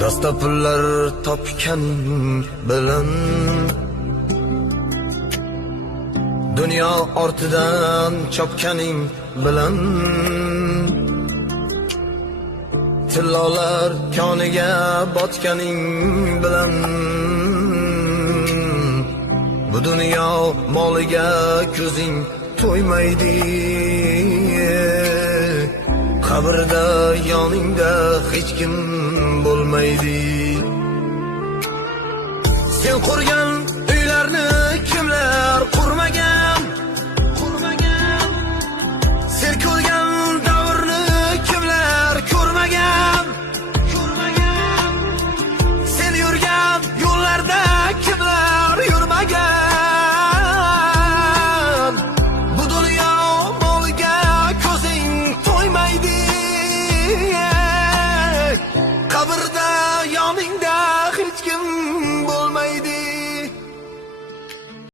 Dasta pullar topganing bilan dunyo ortidan chopganing bilan tillolar koniga botganing bilan bu dunyo moliga ko'zing to'ymaydi. Qabrda yoningda hech kim bo'lmaydi. Sen qurgan uylarni